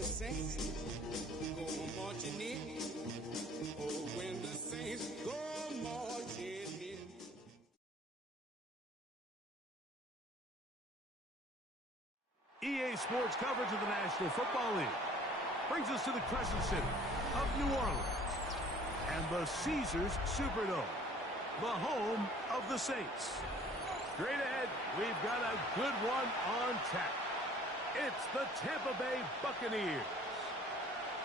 the saints go marching in. Oh, when the saints go marching in. EA Sports coverage of the National Football League brings us to the Crescent City of New Orleans and the Caesars Superdome, the home of the Saints. Straight ahead, we've got a good one on tap. It's the Tampa Bay Buccaneers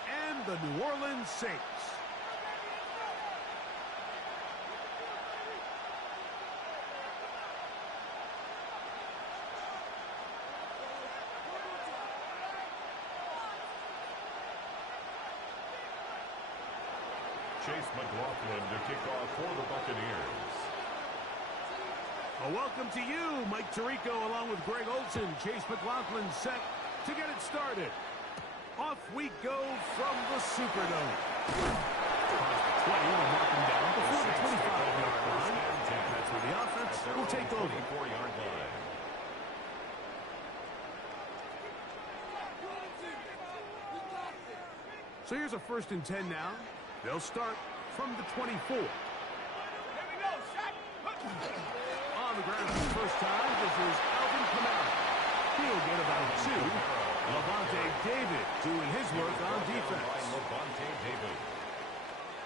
and the New Orleans Saints. Chase McLaughlin to kick off for the Buccaneers. A welcome to you, Mike Tirico, along with Greg Olson. Chase McLaughlin set to get it started. Off we go from the Superdome. 20 will mark him down before the 25-yard line. That's where the offense will take over. 24-yard line. So here's a 1st and 10 now. They'll start from the 24. On the ground for the first time, this is Alvin Kamara. He'll get about 2. Levante David doing his work on defense. Levante David.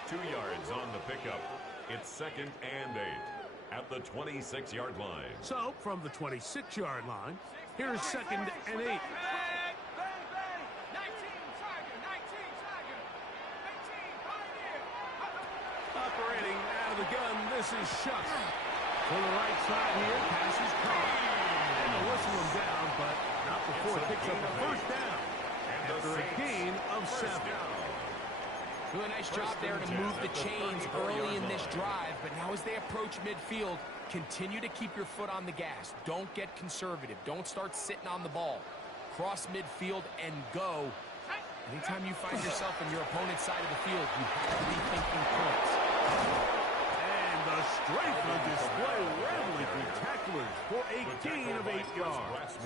2 yards on the pickup. It's 2nd and 8 at the 26-yard line. So from the 26-yard line, here's 2nd and 8. Operating out of the gun, this is Shuck. To the right side here, pass is caught. And they'll whistle him down, but not before it picks up a 1st down. After a gain of 7. Do a nice job there to move the chains early in this drive, but now as they approach midfield, continue to keep your foot on the gas. Don't get conservative. Don't start sitting on the ball. Cross midfield and go. Anytime you find yourself on your opponent's side of the field, you have to be thinking points. And the strength on display rambling through tacklers for a gain of 8 yards.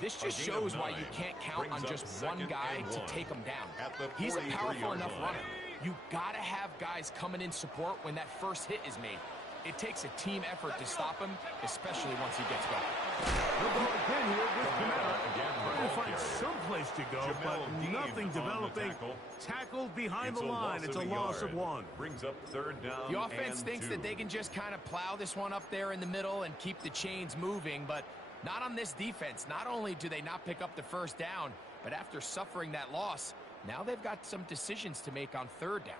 This just shows why you can't count on just one guy to take him down. He's a powerful enough runner. You gotta have guys coming in support when that first hit is made. It takes a team effort to stop him, especially once he gets going. The ball again here with Kamara. Trying to find some place to go, but nothing developing. Tackled behind the line. It's a loss of 1. Brings up 3rd down. The offense thinks 2. that they can just kind of plow this one up there in the middle and keep the chains moving, but not on this defense. Not only do they not pick up the 1st down, but after suffering that loss, now they've got some decisions to make on 3rd down.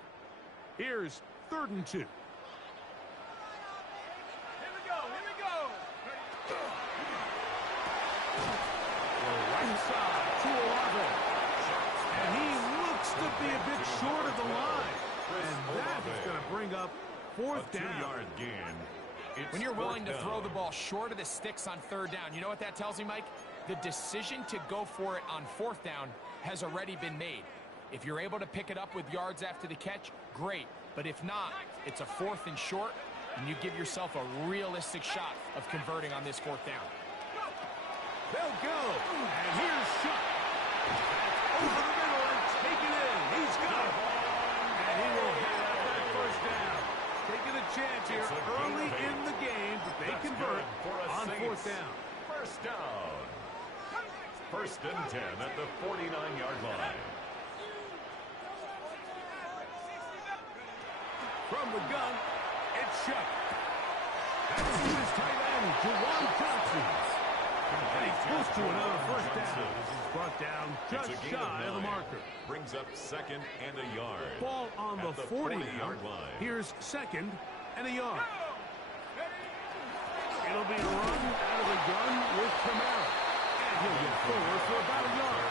Here's 3rd and 2. Inside to 11. And he looks to be a bit short of the line. And that is going to bring up 4th down. 2-yard gain. When you're willing to throw the ball short of the sticks on 3rd down, you know what that tells me, Mike? The decision to go for it on 4th down has already been made. If you're able to pick it up with yards after the catch, great. But if not, it's a 4th and short, and you give yourself a realistic shot of converting on this 4th down. They'll go. And here's Shuck. Over the middle and taken in. He's got it. And he will have that 1st down. Taking a chance here early in the game, but they convert on 4th down. 1st down. 1st and 10 at the 49-yard line. From the gun, it's Shuck. That's his tight end, Juwan Johnson. And he's close to another 1st down. This is brought down just shy of the marker. Brings up 2nd and a yard. Ball on the 40-yard line. Here's 2nd and a yard. It'll be a run out of the gun with Kamara. And he'll get forward for about a yard.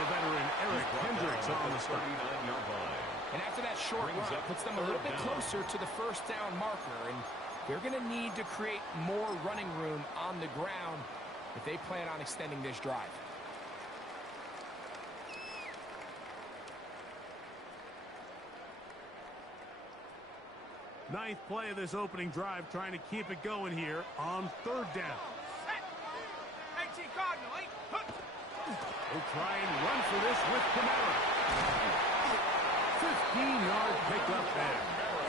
The veteran Eric Hendricks on the stop. 39-yard line. And after that short run, puts them a little bit closer to the 1st down marker. And they're going to need to create more running room on the ground if they plan on extending this drive. Ninth play of this opening drive, trying to keep it going here on 3rd down. He'll try and run for this with Kamara. 15-yard pickup there.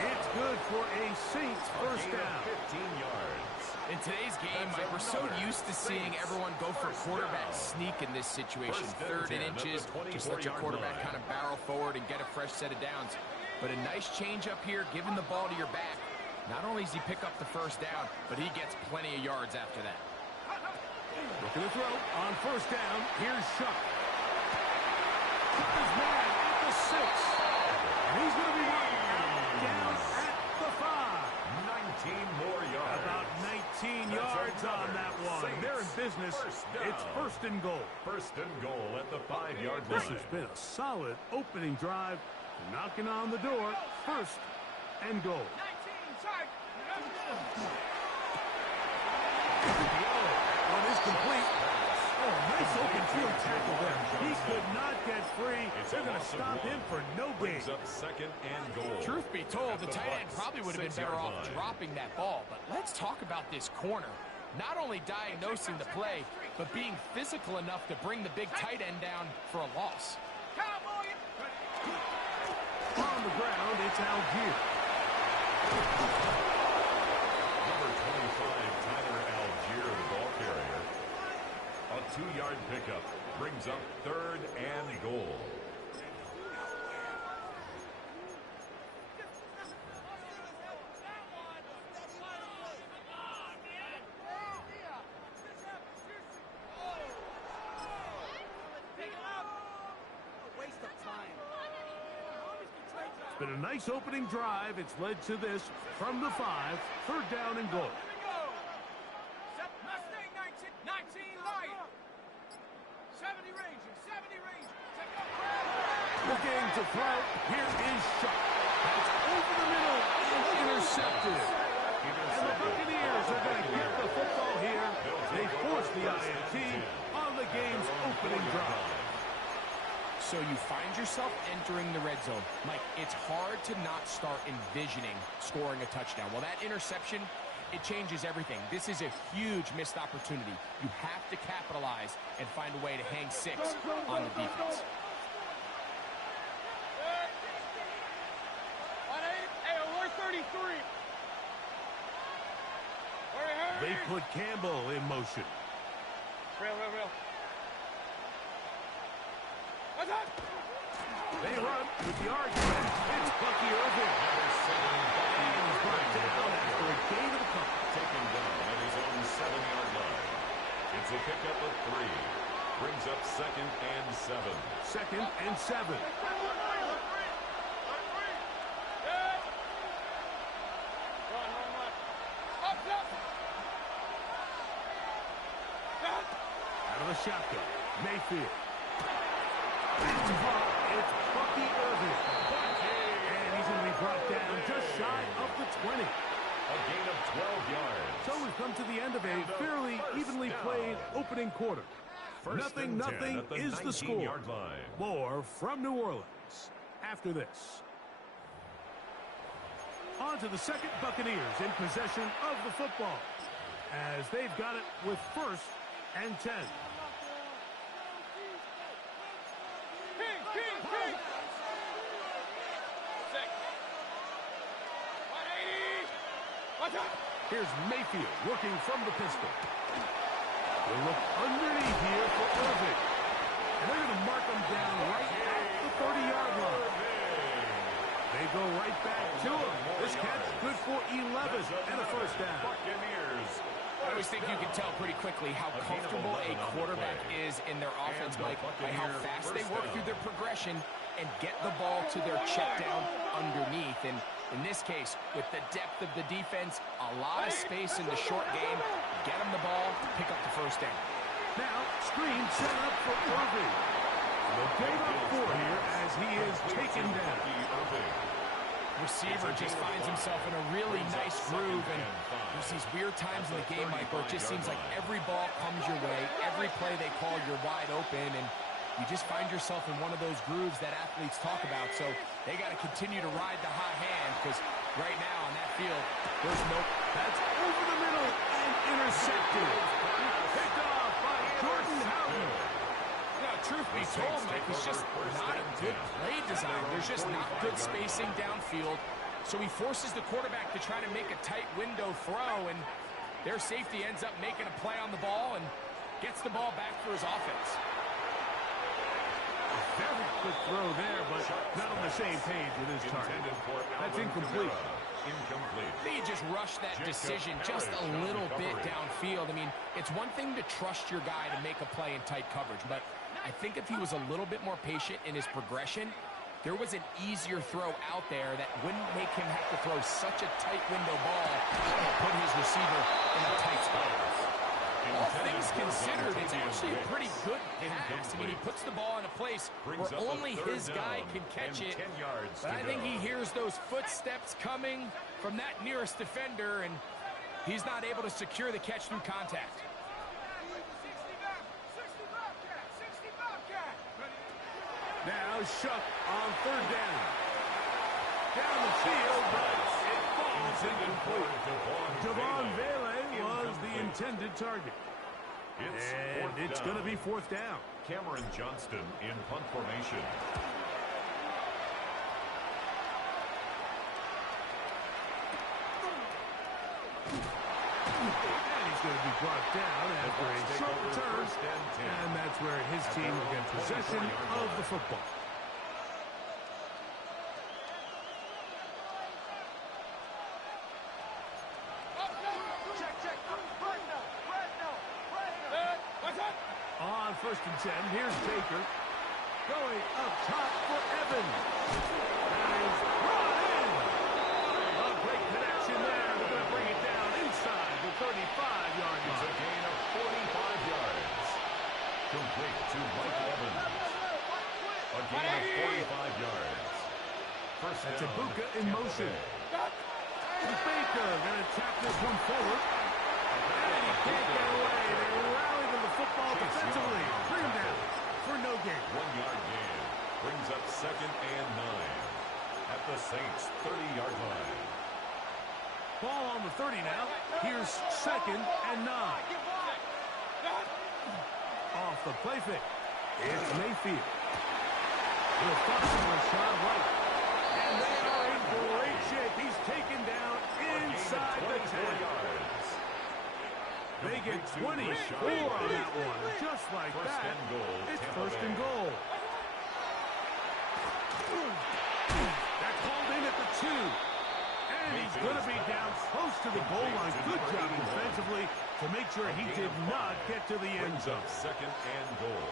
It's good for a Saints first down. 15 yards. In today's game, Mike, we're so used to seeing everyone go for quarterback sneak in this situation. 3rd and inches, just let your quarterback kind of barrel forward and get a fresh set of downs. But a nice change up here, giving the ball to your back. Not only does he pick up the first down, but he gets plenty of yards after that. Looking to throw on first down. Here's Shuck. Shuck is man at the 6. And he's going to be down at the 5. 19 more yards. About 19 yards on that one. They're in business. It's first and goal. First and goal at the 5-yard line. This has been a solid opening drive. Knocking on the door. First and goal. One is complete. Oh, nice open field tackle there. He could not get free. They're going to stop him for no gain. Brings up 2nd and goal. Truth be told, the tight end probably would have been better off dropping that ball. But let's talk about this corner. Not only diagnosing the play, but being physical enough to bring the big tight end down for a loss. On the ground, it's Algier. Number 25, Tyler Algier, the ball carrier. A 2-yard pickup brings up 3rd and goal. It's been a nice opening drive. It's led to this from the 5. 3rd down and goal. Looking to throw. Here is Shuck. That's over the middle and intercepted. And the Buccaneers are going to get the football here. They force the INT on the game's opening drive. So you find yourself entering the red zone. Mike, it's hard to not start envisioning scoring a touchdown. Well, that interception, it changes everything. This is a huge missed opportunity. You have to capitalize and find a way to hang 6 on the defense. They put Campbell in motion. They run with the argument. It's Bucky Irving. And he's brought down after a gain of a couple. Taken down at his own 7-yard line. It's a pickup of 3. Brings up 2nd and 7. 2nd and 7. Out of the shotgun. Mayfield. It's Bucky Irving. And he's going to be brought down just shy of the 20. A gain of 12 yards. So we've come to the end of a fairly evenly played opening quarter. Nothing is the score. More from New Orleans after this. On to the second. Buccaneers in possession of the football as they've got it with 1st and 10. Here's Mayfield working from the pistol. They'll look underneath here for Irving. And they're going to mark him down right at the 30-yard line. They go right back to him. This catch good for 11 and a first down. I always think you can tell pretty quickly how comfortable a quarterback is in their offense, Mike, by how fast they work through their progression and get the ball to their check down underneath. And in this case, with the depth of the defense, a lot of space in the short game, get them the ball, pick up the first down. Now, screen set up for Irving. They'll get up 4 here as he is taken down. Receiver just finds himself in a really nice groove, and there's these weird times in the game, Mike, where it just seems like every ball comes your way, every play they call, you're wide open, and you just find yourself in one of those grooves that athletes talk about. So they got to continue to ride the hot hand, because right now on that field, there's no... That's over the middle and intercepted. Picked off by Jordan Howden. truth be told, Mike, it's just not a good play design. There's just not good spacing downfield. So he forces the quarterback to try to make a tight window throw, and their safety ends up making a play on the ball and gets the ball back for his offense. Very quick throw there, but not on the same page with his target. That's incomplete. Incomplete. He just rushed that decision just a little bit downfield. I mean, it's one thing to trust your guy to make a play in tight coverage, but I think if he was a little bit more patient in his progression, there was an easier throw out there that wouldn't make him have to throw such a tight window ball and put his receiver in a tight spot. All things considered, it's actually a pretty good pass. I mean, he puts the ball in a place where only his guy can catch it. But I think he hears those footsteps coming from that nearest defender, and he's not able to secure the catch through contact. Now Shuck on third down. Down the field, but it falls incomplete. Devon Vele was the intended target. And it's going to be fourth down. Cameron Johnston in punt formation. And he's going to be brought down after a short return. And that's where his team will get possession of the football. On 1st and 10, here's Baker. Going up top for Evans. That is brought in. A great connection there. They're going to bring it down inside the 35-yard line. It's a gain of 45 yards. Complete to Mike Evans. A gain of 45 yards. That's a Bucca in motion. Baker going to tap this one forward. And he can't get away. They rally to the football defensively. Bring him down for no gain. 1 yard gain. Brings up 2nd and 9. At the Saints' 30-yard line. Ball on the 30 now. Here's 2nd and 9. Off the play fake. It's Mayfield. He'll find a shot right. And they are in great shape. He's taken down inside the 10. Yards. They get 24 on that one. Just like First that. and goal, It's Tampa 1st and Bay. goal. That's hauled in at the 2. And he's going to be down close to the goal line. Good job defensively to make sure he did not get to the end Brings zone. up 2nd and goal.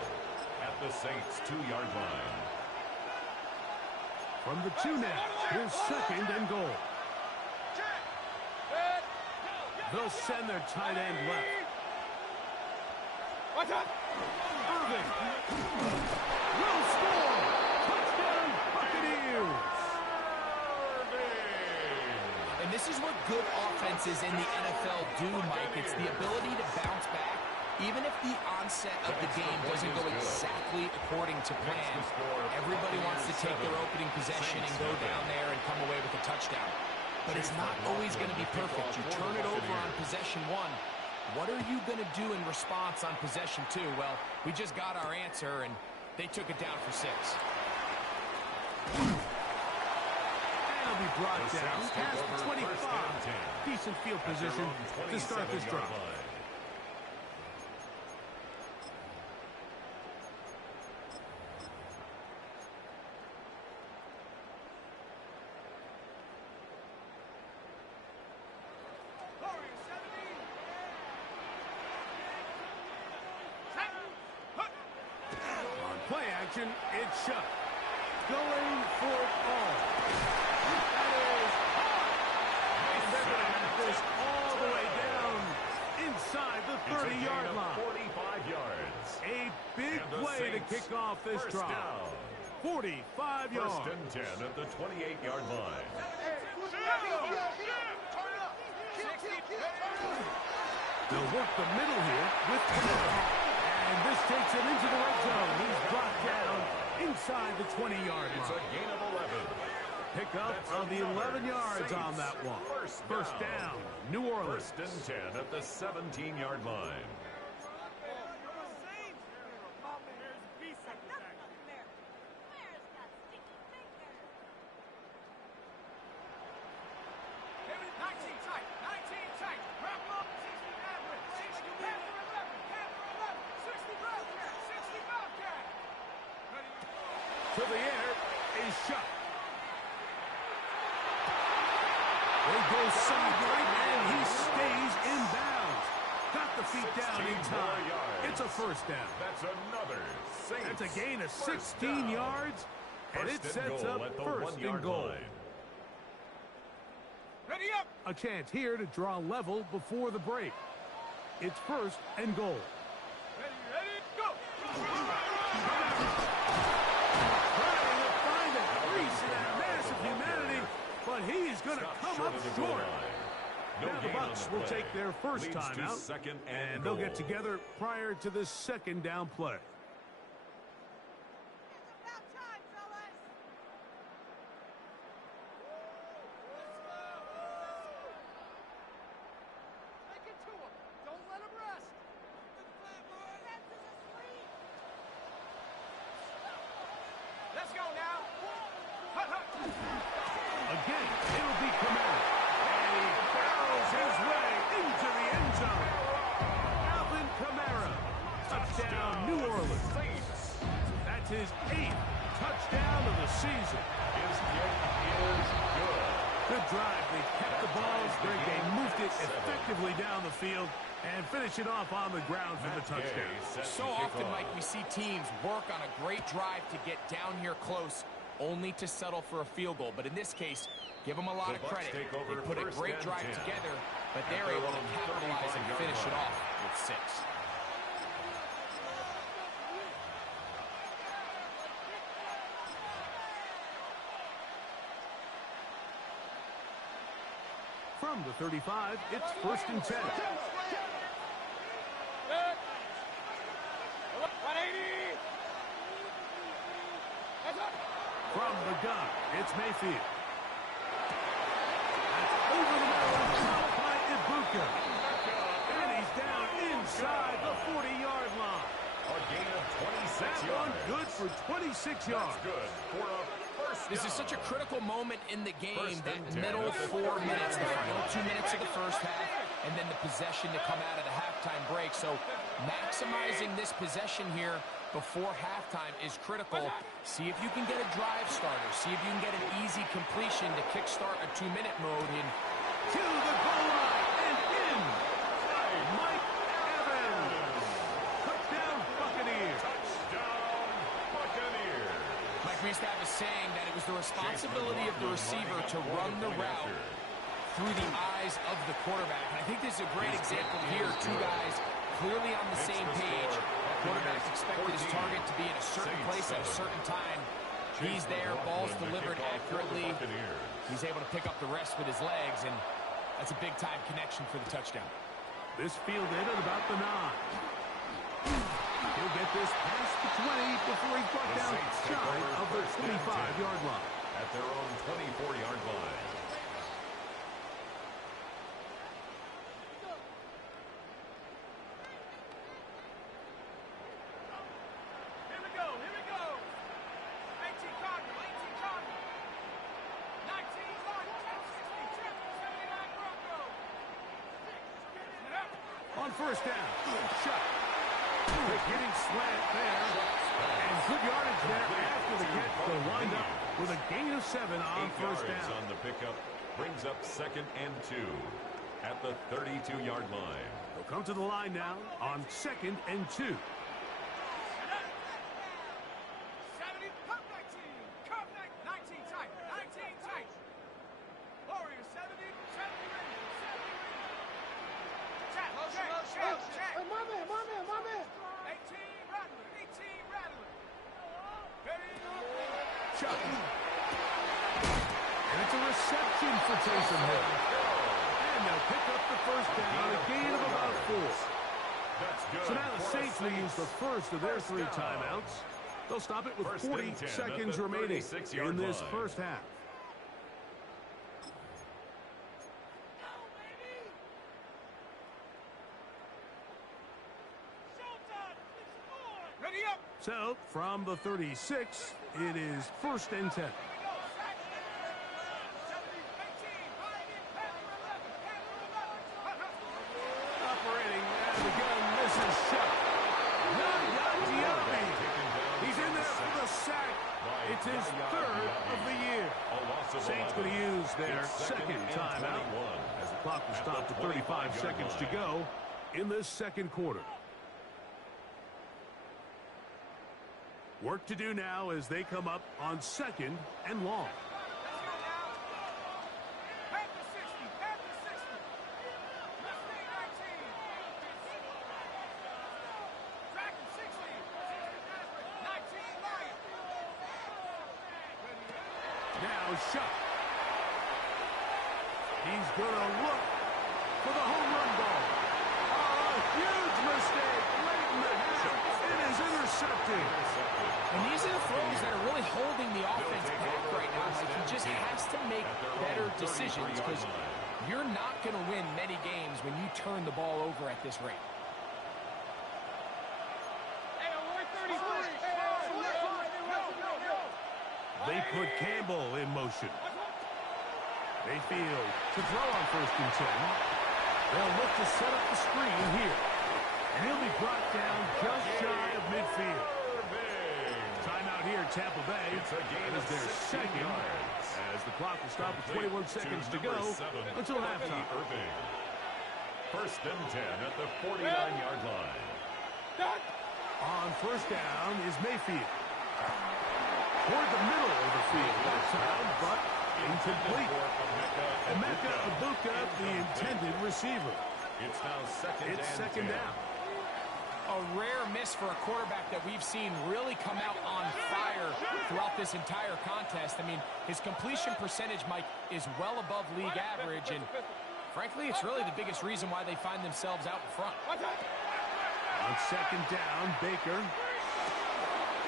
At the Saints' 2-yard line. From the 2 now, here's 2nd and goal. They'll send their tight end left. Irving will score. Touchdown, Buccaneers. And this is what good offenses in the NFL do, Mike. It's the ability to bounce back, even if the onset of the game doesn't go exactly according to plan. Everybody wants to take their opening possession and go down there and come away with a touchdown. But it's not always going to be perfect. You turn it over on possession 1. What are you going to do in response on possession 2? Well, we just got our answer, and they took it down for 6. They'll be brought down past the 25. Decent field position to start this drive. Play action, it's Shuck. Going for it all. That is hard. And they're going to have this all the way down inside the 30-yard line. 45 yards. A big play to kick off this drive. 45 yards. 1st and 10 at the 28-yard line. They'll work the middle here with Canal. And this takes him into the red zone. He's brought down inside the 20-yard line. It's a gain of 11. Pick up of the 11 yards on that one. First down, New Orleans. 1st and 10 at the 17-yard line. to the air is shot. They go sideline, and he stays in bounds. Got the feet down in time. It's a first down. That's another Saints. That's a gain of 16 yards, and it sets up first and goal. Ready up. A chance here to draw level before the break. It's first and goal. Ready, go. Trying to find a crease in that massive humanity, but he's going to come up short. Now the Bucs will take their first timeout, and they'll get together prior to the second down play. It's about time, fellas. Take it to him. Don't let him rest. Defense is asleep. Let's go now. Again, it'll be Kamara. And he barrels his way into the end zone. Alvin Kamara. Touchdown, New Orleans. That's his 8th touchdown of the season. His kick is good. Good drive. They kept the ball. They moved it effectively down the field and finish it off on the ground for the touchdown. So often, Mike, we see teams work on a great drive to get down here close, only to settle for a field goal. But in this case, give them a lot of credit. They put a great drive together, but they're able to capitalize and finish it off with 6. From the 35, it's first and 10. 180. From the gun, it's Mayfield. That's over the middle, caught by Ibuka. And he's down inside the 40-yard line. A gain of 26 That yards. one good for 26 yards. That's good for a first This is down. such a critical moment in the game, First that and 10 middle at the 4 minutes, the 40-yard final line. 2 minutes of the first half, and then the possession to come out of the halftime break. So maximizing this possession here before halftime is critical. See if you can get a drive starter. See if you can get an easy completion to kickstart a 2-minute mode. And To the goal line and in. Mike Evans. Touchdown, Buccaneers. Touchdown, Buccaneers. Mike, we used to have a saying that it was the responsibility of the receiver to run the route through the eyes of the quarterback. And I think this is a great example here. 2 guys clearly on the same page. Quarterback expected his target to be in a certain place at a certain time. He's there, ball's delivered accurately. He's able to pick up the rest with his legs, and that's a big-time connection for the touchdown. This fielded at about the 9. He'll get this past the 20 before he's brought down shy of the 25-yard line. At their own 24-yard line. Here we go. 18 Cardinal. 19 Cardinal. 79 Broncos. On first down, shot. Quick hitting slant there. And good yardage there after the catch. They'll wind up with a gain of 7 on 8 first yards down. on the pickup brings up 2nd and 2 at the 32-yard line. They'll come to the line now on 2nd and 2. 70. Come 19 tight. 19 tight. Warriors 70. 70 ready. 70 ready. Check. Hey, my man. 18 Rattler. Ready. Shot. And it's a reception for Taysom Hill. And they'll pick up the first down, a gain of about 4. That's good. So now the for a Saints will use the first of their 3 First down. timeouts. They'll stop it with First 40 and 10 at seconds the remaining 36-yard in this line. first half. Ready up. So, from the 36, it is first and 10. Operating out of the gun, this is shot. He's in there for the sack. third of the year. Saints going to use their second timeout as the clock will stop with 35 seconds to go in the second quarter. Work to do now as they come up on second and long. Now shot. He's going to look for the home run ball. Oh, a huge mistake late in the half. It is intercepted. And these are the throws that are really holding the offense back right now. Like, he just has to make better decisions because you're not going to win many games when you turn the ball over at this rate. They put Campbell in motion. Mayfield to throw on 1st and 10. They'll look to set up the screen here. And he'll be brought down just shy of midfield. Timeout here, Tampa Bay. It is their second as the clock will stop with 21 seconds to go until halftime. 1st and 10 at the 49-yard line. On 1st down is Mayfield. Toward the middle of the field that time, but incomplete. Emeka Ibuka, the intended receiver. It's now second down. A rare miss for a quarterback that we've seen really come out on fire throughout this entire contest. I mean, his completion percentage, Mike, is well above league average, and frankly, it's really the biggest reason why they find themselves out in front. On 2nd down, Baker.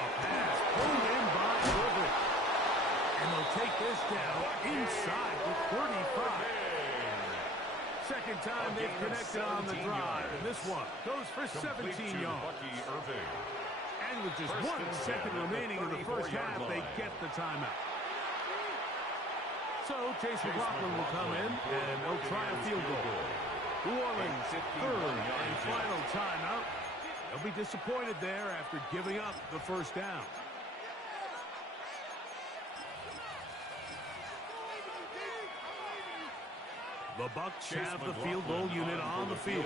A pass pulled in by River. And they'll take this down inside the 35. Second time they've connected on the drive. And this one goes for 17 yards. And with just 1 second remaining in the first half, they get the timeout. So Chase McLaughlin will come in, and they'll try a field goal. New Orleans, 3rd and final timeout. They'll be disappointed there after giving up the 1st down. The Bucs have the field goal unit on the field.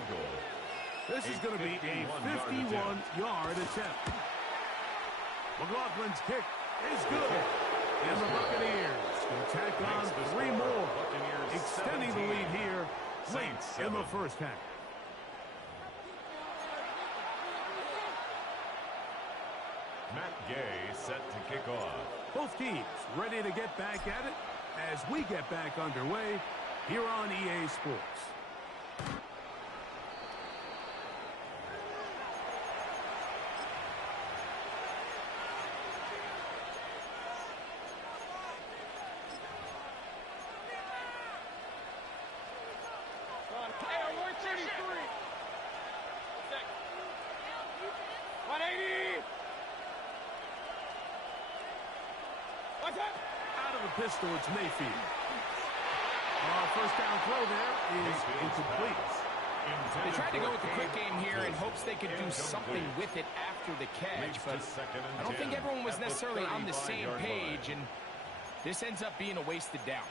This is going to be a 51-yard attempt. McLaughlin's kick is good. And the Buccaneers will tack on 3 more, extending the lead here late in the first half. Matt Gay set to kick off. Both teams ready to get back at it as we get back underway here on EA Sports. Out of the pistol, it's Mayfield. First down throw there is incomplete. They tried to go with the quick game here in hopes they could do something with it after the catch, but I don't think everyone was necessarily on the same page, and this ends up being a wasted down.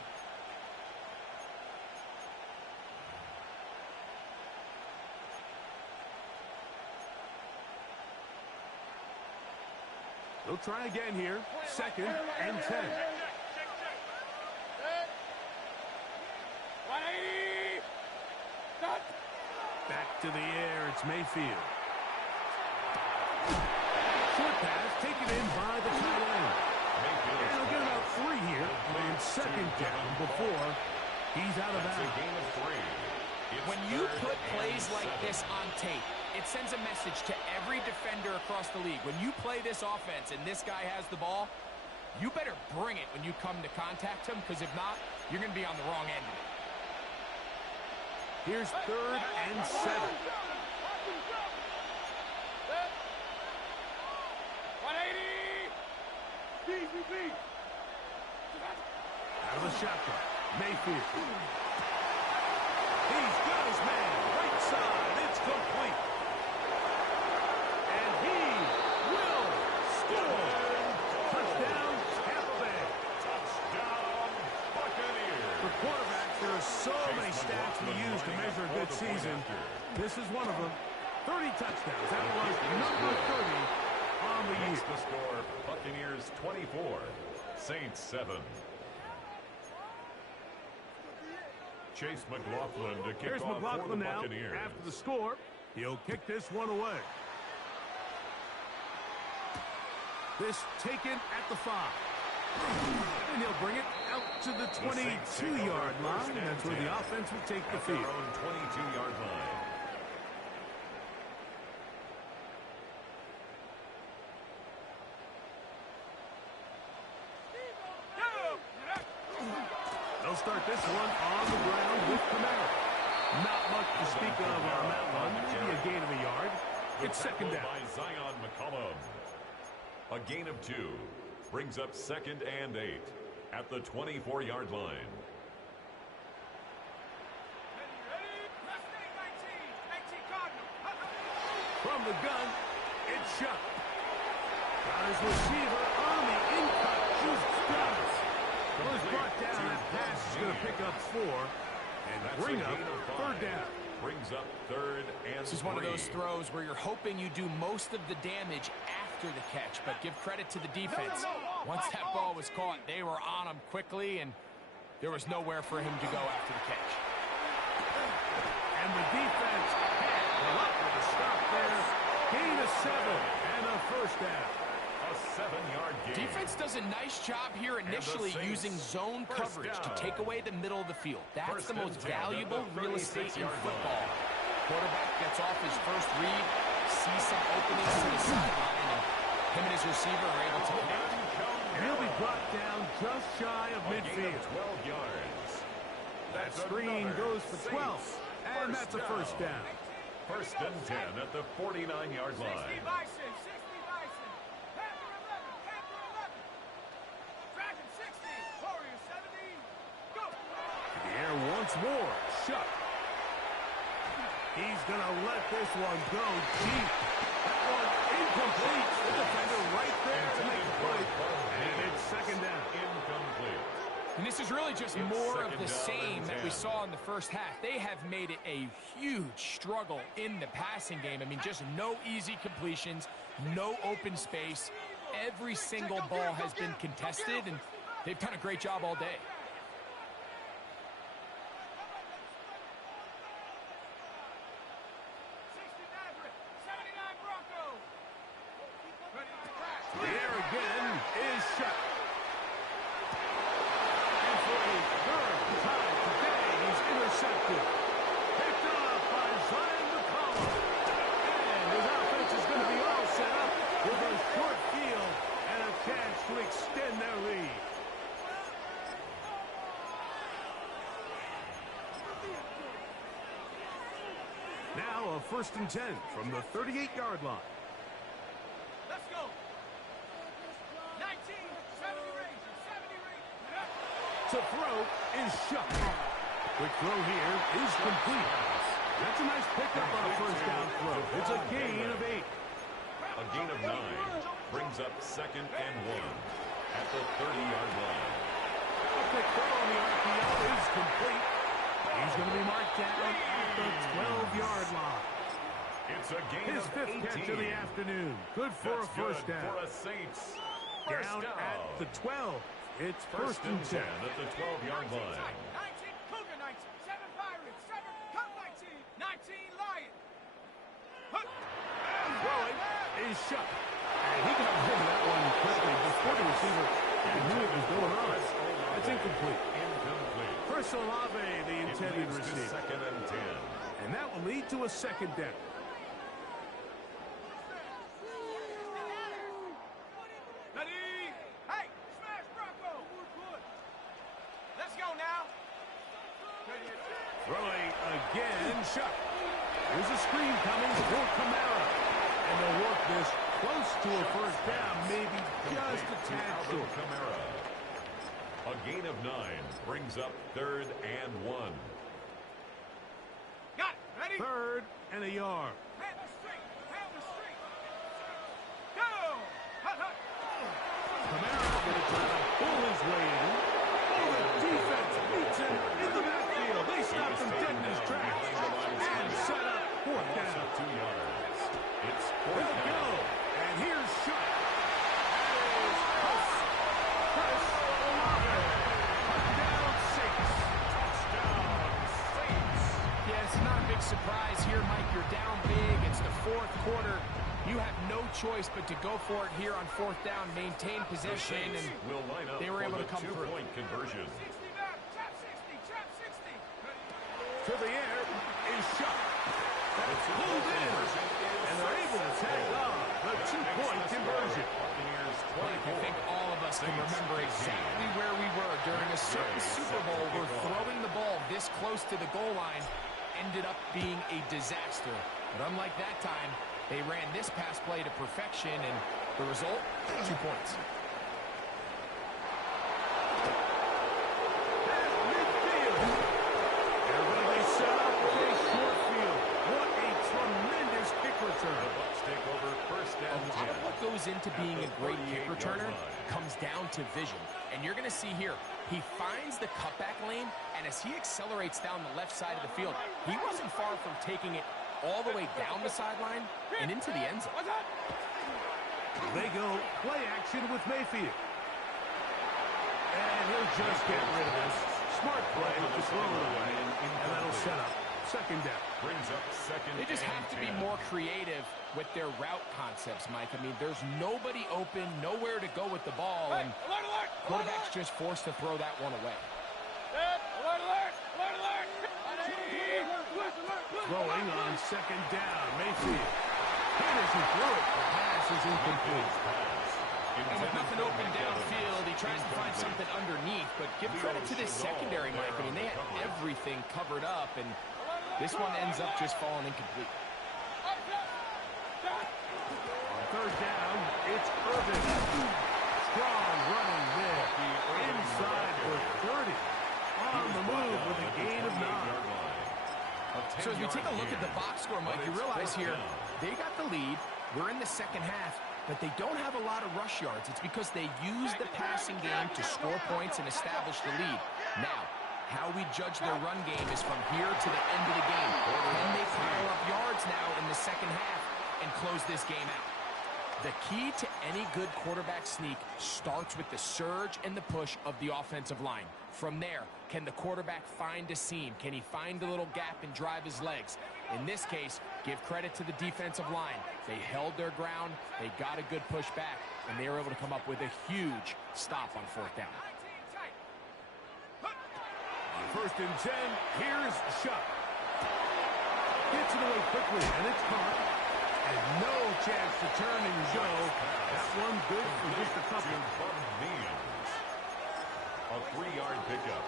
They'll try again here. 2nd and 10. Back to the air, it's Mayfield. Short pass taken in by the tight end. And they'll get about 3 here on 2nd down before he's out of bounds. When you put plays like this on tape, it sends a message to every defender across the league. When you play this offense and this guy has the ball, you better bring it when you come to contact him, because if not, you're going to be on the wrong end of it. Here's 3rd and 7. Out of the shotgun, Mayfield. He's got his man. Right side, it's complete. And he will score. Touchdown, Tampa Bay. So many stats we use to measure a good season. This is one of them. 30 touchdowns. That was number 30 on the year. The score, Buccaneers 24, Saints 7. Chase McLaughlin to kick Here's off McLaughlin for the now. Buccaneers. After the score, he'll kick this one away. This taken at the 5. And he'll bring it out to the 22-yard line. And that's where the offense will take the field. Their own 22-yard line. They'll start this one on the ground with Kamara. Not much to speak of on that one. Maybe a gain of a yard. It's second down. By Zion McCollum. A gain of 2 brings up 2nd and 8 at the 24-yard line. From the gun, it's shot. Got his receiver on the in-cut. Just got it. Well, he's brought down. That pass is going to pick up 4 and bring up 3rd down. Brings up 3rd and 3. This is one of those throws where you're hoping you do most of the damage after the catch, but give credit to the defense. Once that ball was caught, they were on him quickly, and there was nowhere for him to go after the catch. And the defense had the luck with a stop there. Gain of 7 and a 1st down. A 7-yard gain. Defense does a nice job here initially using zone coverage to take away the middle of the field. That's the most valuable real estate in football. Quarterback gets off his first read, sees some openings to the sideline, and him and his receiver are able to connect. And he'll be brought down just shy of midfield. 12 yards. That screen goes for 12, and that's a 1st down. 1st and 10 at the 49-yard line. 60 Bison, 60 Bison. Panther 11, Panther 11. Dragon 60, Warrior 70. Go. To the air once more. Shut. He's going to let this one go deep. That one incomplete. The defender right there to make the play. And it's 2nd down. Incomplete. And this is really just more of the same that we saw in the first half. They have made it a huge struggle in the passing game. I mean, just no easy completions, no open space. Every single ball has been contested, and they've done a great job all day. The air again is shut. And for the 3rd time today, he's intercepted. Picked up by Zion McCollum. And his offense is going to be all set up with a short field and a chance to extend their lead. Now a 1st and 10 from the 38-yard line. Let's go. 19, 70 range, 70 range. To throw is shut. Quick throw here is complete. That's a nice pickup on a 1st down throw. It's a gain of 8. A gain of 9 brings up 2nd and 1 at the 30-yard line. A quick throw on the RPO is complete. He's going to be marked down at the 12-yard line. It's a gain His of 5th 18. catch of the afternoon. Good for That's a 1st good down. for a Saints. Down at the 12. It's 1st and 10. At the 12-yard line. 19, Cougar 19, 7 Pirates, 7, Cup 19, 19 Lion. Throwing is shut. And he got rid of that one quickly before the receiver knew what was going on. It's incomplete. Incomplete. Chris Olave, the intended It leads to receiver. 2nd and 10. And that will lead to a 2nd down. Ready? Hey, smash Bronco. Let's go now. Throwing again, shut. There's a screen coming for Kamara. And they'll work this close to a 1st down, maybe just a tad short. Kamara. A gain of 9 brings up 3rd and 1. Got it. Ready? 3rd and a yard. Hand the street. Hand the street. Go. Hut, hut. Kamara going to try to pull his way in. Oh, the defense beats him in the backfield. fourth quarter. You have no choice but to go for it here on fourth down, maintain possession, and they were able to come through. Two-point conversion. 60 back, trap 60, trap 60. To the air is shot. That's pulled in. And they're able to tag on the two-point conversion. Mike, I think all of us can remember exactly where we were during a certain Super Bowl where throwing the ball this close to the goal line ended up being a disaster. But unlike that time, they ran this pass play to perfection, and the result, 2 points. At midfield. Everybody set up with a short field. What a tremendous kick return. The Bucs take over first A and lot 10. of what goes into being a great kick returner comes down to vision. And you're going to see here, he finds the cutback lane, and as he accelerates down the left side of the field, he wasn't far from taking it all the way down the sideline and into the end zone. They go play action with Mayfield. And he'll just get rid of this. Smart play to throw it away, and that'll set up second down. Brings up second. They just have to be more creative with their route concepts, Mike. I mean, there's nobody open, nowhere to go with the ball, and quarterback's just forced to throw that one away. Throwing on second down, Mayfield. He doesn't throw it. The pass is incomplete. And with nothing open downfield, he tries to find something underneath, but give credit to this secondary, Mike. I mean, they had everything covered up, and this one ends up just falling incomplete. On third down, it's Irvin. Strong running there. Inside for 30. On the move with a gain of 9. So as we take a look at the box score, Mike, you realize here, they got the lead. We're in the second half, but they don't have a lot of rush yards. It's because they use the passing game to score points and establish the lead. Now, how we judge their run game is from here to the end of the game. Can they pile up yards now in the second half and close this game out? The key to any good quarterback sneak starts with the surge and the push of the offensive line. From there, can the quarterback find a seam? Can he find a little gap and drive his legs? In this case, give credit to the defensive line. They held their ground, they got a good push back, and they were able to come up with a huge stop on fourth down. On first and 10, here's Shuck. Gets it away quickly, and it's caught. And no chance to turn and go. That one good for just a couple. A 3-yard pickup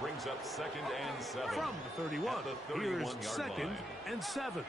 brings up second and 7. From the 31, at the here's 31-yard second line. and 7.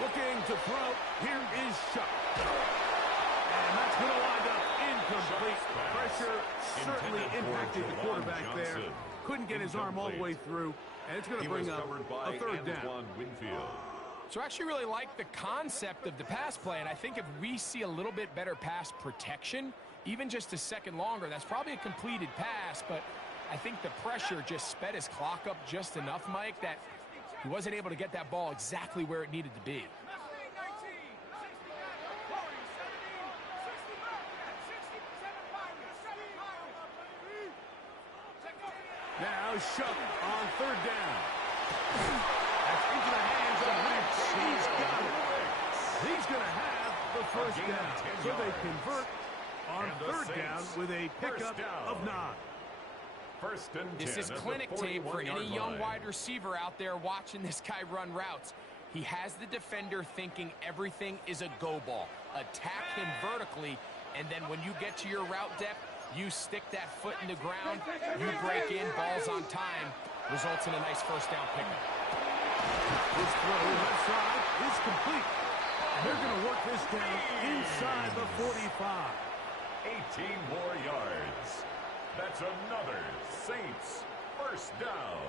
Looking to throw. Here is Shuck. And that's going to wind up incomplete. Pressure certainly impacted the quarterback there. Couldn't get his arm all the way through. And it's going to bring up a third down. So I actually really like the concept of the pass play, and I think if we see a little bit better pass protection, even just a second longer, that's probably a completed pass, but I think the pressure just sped his clock up just enough, Mike, that he wasn't able to get that ball exactly where it needed to be. Now Shuck on third down. That's into the hands of Ricks. He's got it. He's going to have the first down. So they convert on third down with a pickup of 9. First and 10. This is clinic tape for any young wide receiver out there watching this guy run routes. He has the defender thinking everything is a go ball. Attack him vertically, and then when you get to your route depth, you stick that foot in the ground, you break in, ball's on time, results in a nice first down pickup. This throw left side is complete. They're going to work this down inside the 45. 18 more yards. That's another Saints first down.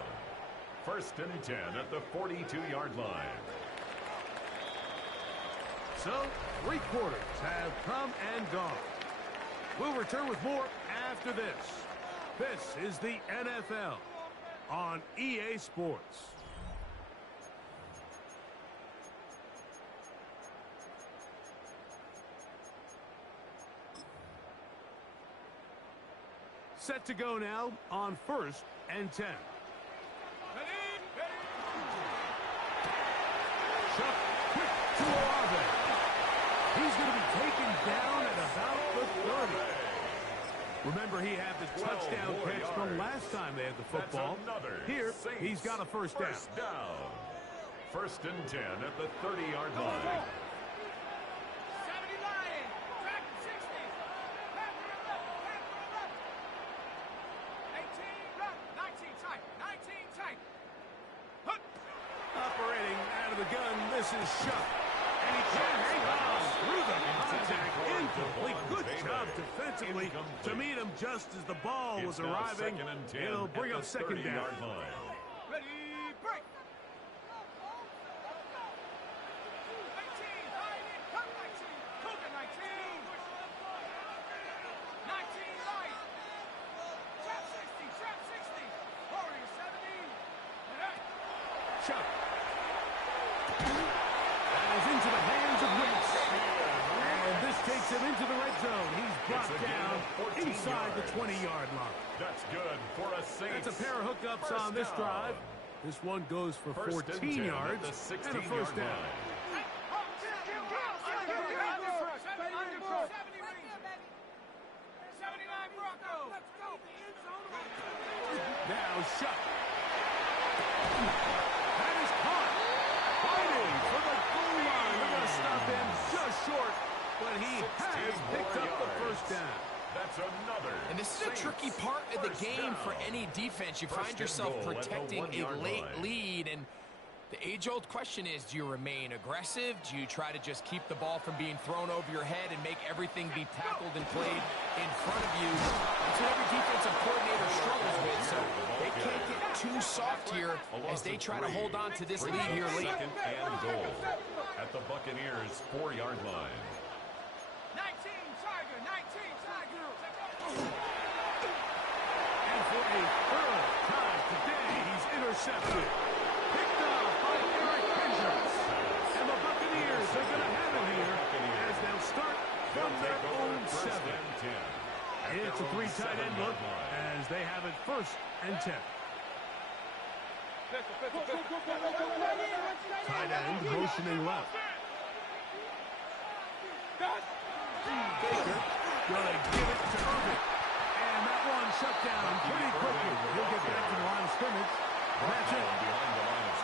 First and 10 at the 42-yard line. So, 3 quarters have come and gone. We'll return with more after this. This is the NFL on EA Sports. Set to go now on 1st and 10. Chuck quick to Olave. He's going to be taken down at about the 30. Remember, he had the touchdown catch from last time they had the football. Here, he's got a first down. First and 10 at the 30-yard line. 70 Lion. Track 60. Panther 11. 18 run. 19 tight. 19 tight. Hup. Operating out of the gun, this is Shuck. And he can't hang on through the contact. Incomplete. Good job defensively to meet him just as the ball was arriving. It'll bring up second down. Ready, break. 19, high in, cut 19, Cougar 19. 19, light. Trap 60, Warrior 70. Chuck. That is into the hands of Wicks. And this takes him into the red zone. He's brought down inside the 20-yard line. That's good for a Saints. That's a pair of hookups on this drive. This one goes for 14 yards and a first down. Now Shuck. That is caught. Fighting for the goal line. They're going to stop him just short, but he has picked up the first down. That's another. And this is a tricky part of the game for any defense. You find yourself protecting a late lead, and the age-old question is, do you remain aggressive? Do you try to just keep the ball from being thrown over your head and make everything be tackled and played in front of you? That's what every defensive coordinator struggles with, so they can't get too soft here as they try to hold on to this lead here late. Second and goal at the Buccaneers' 4-yard line. 19, Tiger, 19, Tiger. And for a third time today, he's intercepted. Picked off by Eric Hendricks. And the Buccaneers are going to have it here as they'll start from their own 7. It's a 3-tight end look as they have it 1st and 10. Tight end motioning left. Baker going to give it to Irving. And that one shut down pretty quickly. He'll get back to the line of scrimmage. And that's it.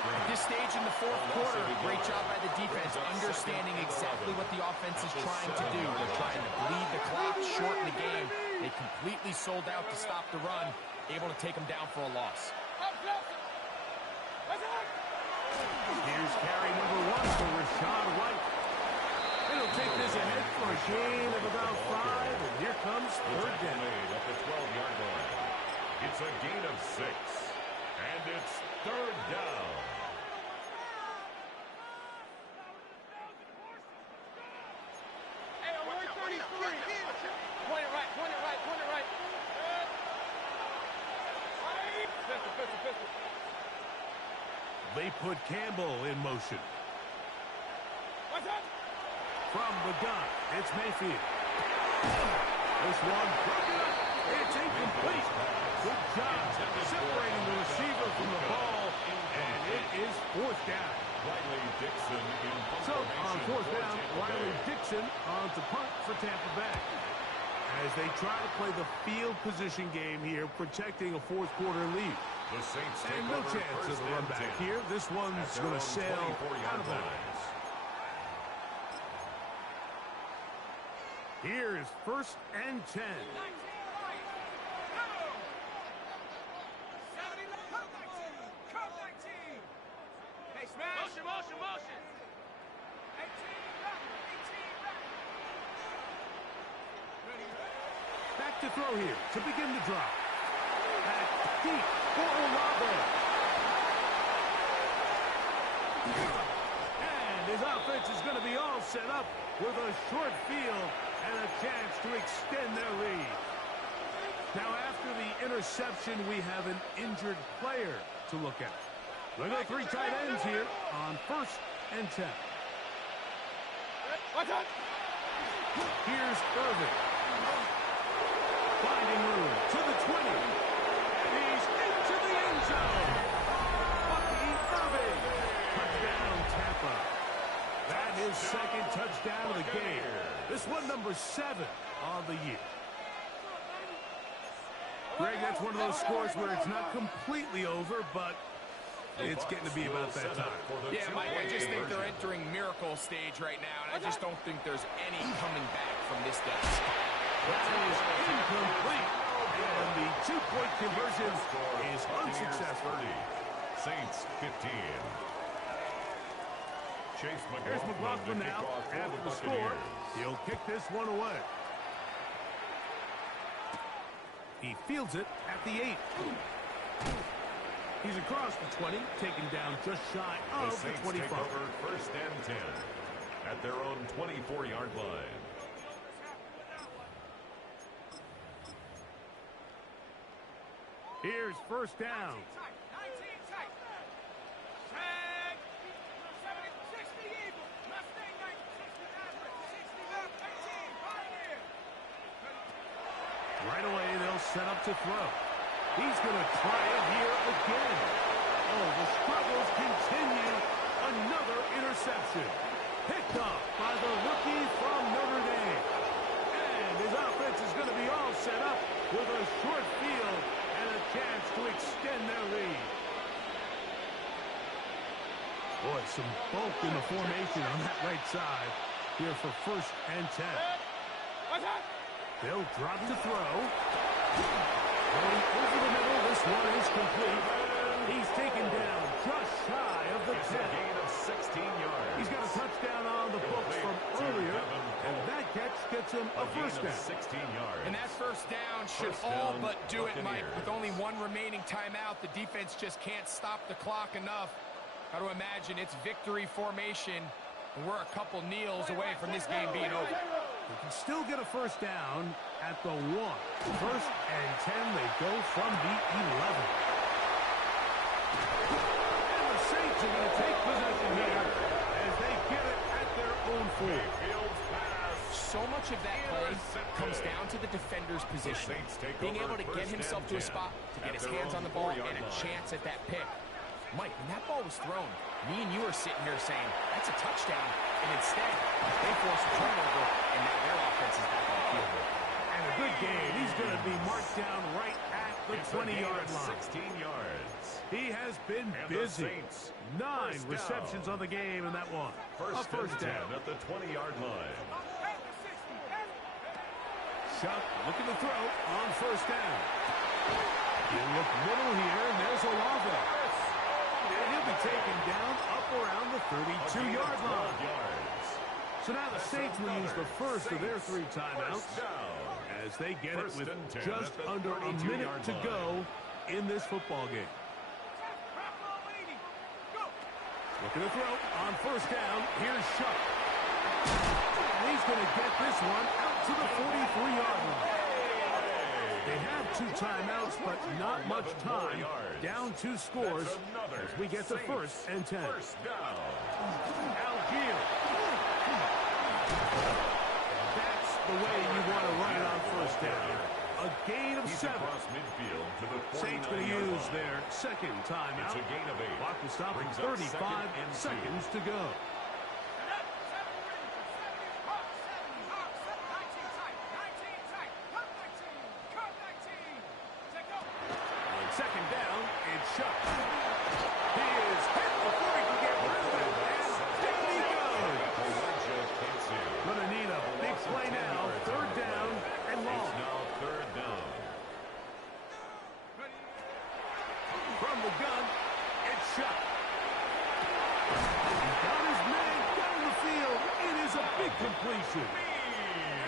At this stage in the 4th quarter, great job by the defense, understanding exactly what the offense is trying to do. They're trying to bleed the clock, shorten the game. They completely sold out to stop the run, able to take them down for a loss. Here's carry number 1 for Rashad White. It'll take this ahead for a gain of about 5, and here comes third down. At the 12-yard line. It's a gain of 6, and it's third down. Hey, 133. Point it right. Pistol. They put Campbell in motion. What's up? From the gun, it's Mayfield. This one broken up. It's incomplete. Good job separating the receiver from the ball, and it is 4th down. Riley Dixon in So on 4th down, Riley Dixon on to punt for Tampa Bay. As they try to play the field position game here, protecting a 4th quarter lead. The Saints take And no over chance of first the run and back 10. here. This one's going to sail out of bounds. Here is 1st and 10. 19, right. Go. 70, cut 19. Hey, smash. Motion. 18, back. Ready. Back to throw here to begin the drive. Back deep for Olave. And his offense is going to be all set up with a short field and a chance to extend their lead. Now, after the interception, we have an injured player to look at. Look at 3 tight ends here on 1st and 10. What's up? Here's Irving. Finding room to the 20. And he's into the end zone. Bucky Irving. Touchdown, Tampa. That is second touchdown of the game. This one number 7 on the year. Greg, that's one of those scores where it's not completely over, but it's getting to be about that time. Yeah, Mike, I just think they're entering miracle stage right now, and I just don't think there's any coming back from this deficit. That is incomplete, and the two-point conversion is unsuccessful. Saints 15. Chase Here's McLaughlin now after the score. He'll kick this one away. He fields it at the 8. He's across the 20, taken down just shy of the 25. Take over first and 10 at their own 24-yard line. Here's first down. 19 tight. Tag. 70, 60 Eagle. Mustang 90, 60 Maverick, 60 left, 18 Pioneer. Right away, they'll set up to throw. He's going to try it here again. Oh, the struggles continue. Another interception. Picked off by the rookie from Notre Dame. And his offense is going to be all set up with a short field and a chance to extend their lead. Boy, some bulk in the formation on that right side here for first and 10. They'll drop to throw. Going over the middle, this one is complete. He's taken down just shy of the 10. A gain of 16 yards. He's got a touchdown on the books from earlier, and that catch gets him a first down. 16 yards. And that first down should all but do it, Mike. With only one remaining timeout, the defense just can't stop the clock enough. Got to imagine it's victory formation, and we're a couple kneels away from this game being over. They can still get a first down at the 1. First and 10, they go from the 11. And the Saints are going to take possession here as they get it at their own 4. So much of that play comes down to the defender's position. Being able to get himself to a spot, to get his hands on the ball, and a chance at that pick. Mike, when that ball was thrown, me and you are sitting here saying, that's a touchdown. And instead, they force a turnover, and now their offense is back on the field. And a good game. He's going to be marked down right at the 20-yard line. 16 yards. He has been busy. 9 receptions on the game in that one. A first down at the 20-yard line. Shuck looking to throw on first down. He'll look middle here, and there's Olave. And he'll be taken down up around the 32-yard line. So now the Saints will use the first of their 3 timeouts as they get it with just under a minute to go in this football game. Looking to throw on first down. Here's Shuck. And he's going to get this one out to the 43-yard line. They have 2 timeouts, but not much time. Down 2 scores as we get to first and 10. Algier. That's the way you want to run it on first down. A gain of 7. Saints going to use their second timeout. It's a gain of 8. Clock will stop at 35 seconds to go. Second down, it's Shuck. He is hit before he can get rid of it, and down he goes. Gonna need a big play now. Third down and long. It's now third down. From the gun, it's Shuck. He got his man down the field. It is a big completion.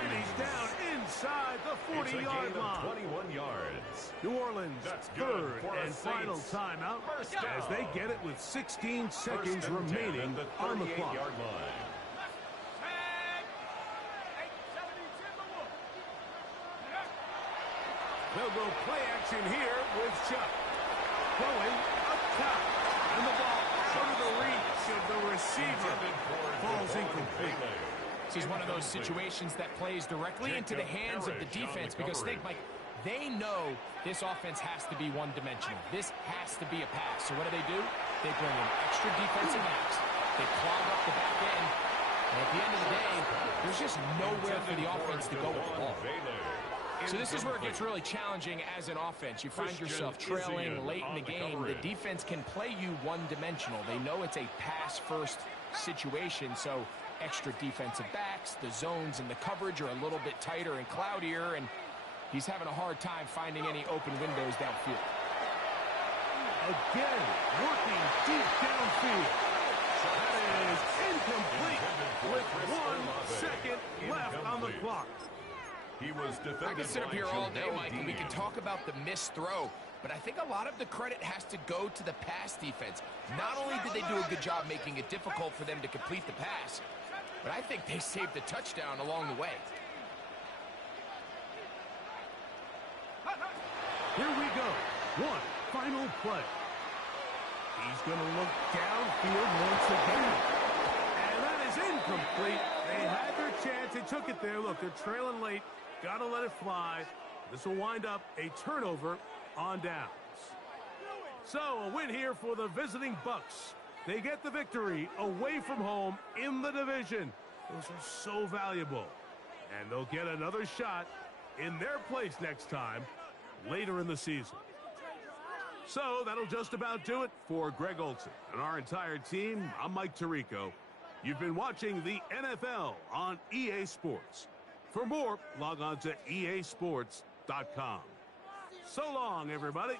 And he's down inside the 40-yard line. 21 yards. New Orleans, third and final timeout as they get it with 16 seconds remaining on the clock. They'll go play action here with Chuck. Going up top. And the ball out of the reach of the receiver. Falls incomplete. This is one of those situations that plays directly into the hands of the defense because think, Mike, They know this offense has to be one-dimensional. This has to be a pass. So what do? They bring in extra defensive backs. They clog up the back end. And at the end of the day, there's just nowhere for the offense to go with the ball. So this is where it gets really challenging as an offense. You find yourself trailing late in the game. The defense can play you one-dimensional. They know it's a pass-first situation, so extra defensive backs, the zones and the coverage are a little bit tighter and cloudier, and he's having a hard time finding any open windows downfield. Again, working deep downfield. That is incomplete with 1 second left on the clock. He was defended. I could sit up here all day, Mike, and we can talk about the missed throw, but I think a lot of the credit has to go to the pass defense. Not only did they do a good job making it difficult for them to complete the pass, but I think they saved the touchdown along the way. Here we go. One final play. He's going to look downfield once again. And that is incomplete. They had their chance. They took it there. Look, they're trailing late. Got to let it fly. This will wind up a turnover on downs. So a win here for the visiting Bucs. They get the victory away from home in the division. Those are so valuable. And they'll get another shot in their place next time later in the season. So that'll just about do it for Greg Olsen and our entire team. I'm Mike Tirico. You've been watching the NFL on EA Sports. For more, log on to easports.com. So long, everybody.